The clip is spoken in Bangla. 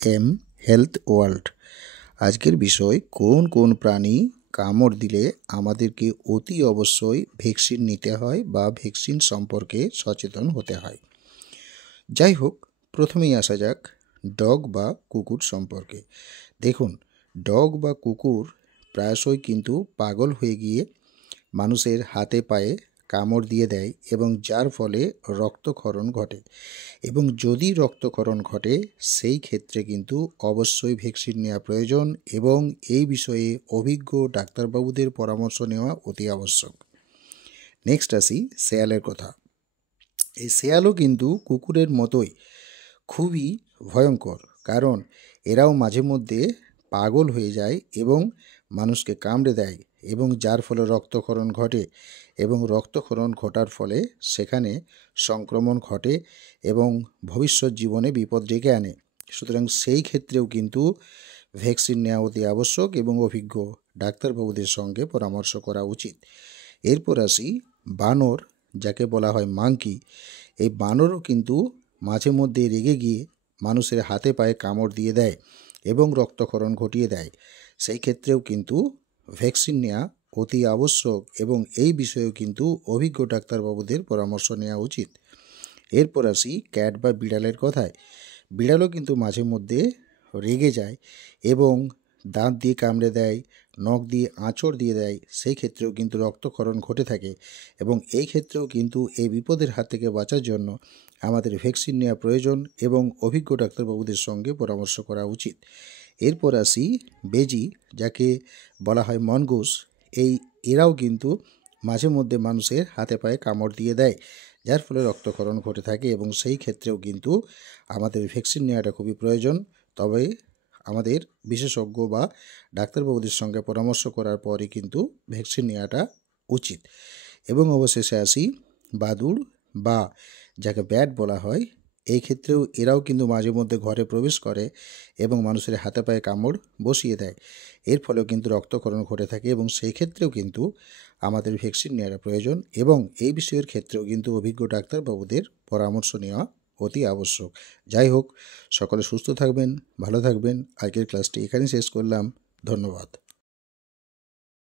SM health world. আজকের বিষয় কোন কোন প্রাণী কামড় দিলে আমাদেরকে অতি অবশ্যই ভ্যাকসিন নিতে হয় বা ভ্যাকসিন সম্পর্কে সচেতন হতে হয়। যাই হোক, প্রথমেই আসা যাক ডগ বা কুকুর সম্পর্কে। দেখুন, ডগ বা কুকুর প্রায়শই কিন্তু পাগল হয়ে গিয়ে মানুষের হাতে পায়ে কামড় দিয়ে দেয় এবং যার ফলে রক্তক্ষরণ ঘটে। এবং যদি রক্তক্ষরণ ঘটে সেই ক্ষেত্রে কিন্তু অবশ্যই ভ্যাকসিন নেওয়া প্রয়োজন এবং এই বিষয়ে অভিজ্ঞ ডাক্তারবাবুদের পরামর্শ নেওয়া অতি আবশ্যক। নেক্সট আসি শেয়ালের কথা। এই শেয়ালও কিন্তু কুকুরের মতোই খুবই ভয়ঙ্কর, কারণ এরাও মাঝে মধ্যে পাগল হয়ে যায় এবং মানুষকে কামড়ে দেয় এবং যার ফলে রক্তক্ষরণ ঘটে এবং রক্তক্ষরণ ঘটার ফলে সেখানে সংক্রমণ ঘটে এবং ভবিষ্যৎ জীবনে বিপদ ডেকে আনে। সুতরাং সেই ক্ষেত্রেও কিন্তু ভ্যাকসিন নেওয়া অতি আবশ্যক এবং অভিজ্ঞ ডাক্তারবাবুদের সঙ্গে পরামর্শ করা উচিত। এরপর আসি বানর, যাকে বলা হয় মাঙ্কি। এই বানরও কিন্তু মাঝে মধ্যে রেগে গিয়ে মানুষের হাতে পায়ে কামড় দিয়ে দেয় এবং রক্তক্ষরণ ঘটিয়ে দেয়। সেই ক্ষেত্রেও কিন্তু ভ্যাকসিন নেওয়া অতি আবশ্যক এবং এই বিষয়েও কিন্তু অভিজ্ঞ ডাক্তারবাবুদের পরামর্শ নেওয়া উচিত। এরপর আসি ক্যাট বা বিড়ালের কথায়। বিড়ালও কিন্তু মাঝে মধ্যে রেগে যায় এবং দাঁত দিয়ে কামড়ে দেয়, নখ দিয়ে আঁচড় দিয়ে দেয়। সেই ক্ষেত্রেও কিন্তু রক্তক্ষরণ ঘটে থাকে এবং এই ক্ষেত্রেও কিন্তু এই বিপদের হাত থেকে বাঁচার জন্য আমাদের ভ্যাকসিন নেওয়া প্রয়োজন এবং অভিজ্ঞ ডাক্তারবাবুদের সঙ্গে পরামর্শ করা উচিত। এরপর আসি বেজি, যাকে বলা হয় মনগুস। এরাও কিন্তু মাঝে মধ্যে মানুষের হাতে পায়ে কামড় দিয়ে দেয়, যার ফলে রক্তক্ষরণ ঘটে থাকে এবং সেই ক্ষেত্রেও কিন্তু আমাদের ভ্যাকসিন নেওয়াটা খুবই প্রয়োজন। তবে আমাদের বিশেষজ্ঞ বা ডাক্তারবাবুদের সঙ্গে পরামর্শ করার পরে কিন্তু ভ্যাকসিন নেওয়াটা উচিত। এবং অবশেষে আসি বাদুড় বা যাকে ব্যাট বলা হয়। এই ক্ষেত্রেও এরাও কিন্তু মাঝে মধ্যে ঘরে প্রবেশ করে এবং মানুষের হাতে পায়ে কামড় বসিয়ে দেয়। এর ফলেও কিন্তু রক্তক্ষরণ ঘটে থাকে এবং সেই ক্ষেত্রেও কিন্তু আমাদের ভ্যাকসিন নেওয়ার প্রয়োজন এবং এই বিষয়ের ক্ষেত্রেও কিন্তু অভিজ্ঞ ডাক্তারবাবুদের পরামর্শ নেওয়া অতি আবশ্যক। যাই হোক, সকলে সুস্থ থাকবেন, ভালো থাকবেন। আজকের ক্লাসটি এখানেই শেষ করলাম। ধন্যবাদ।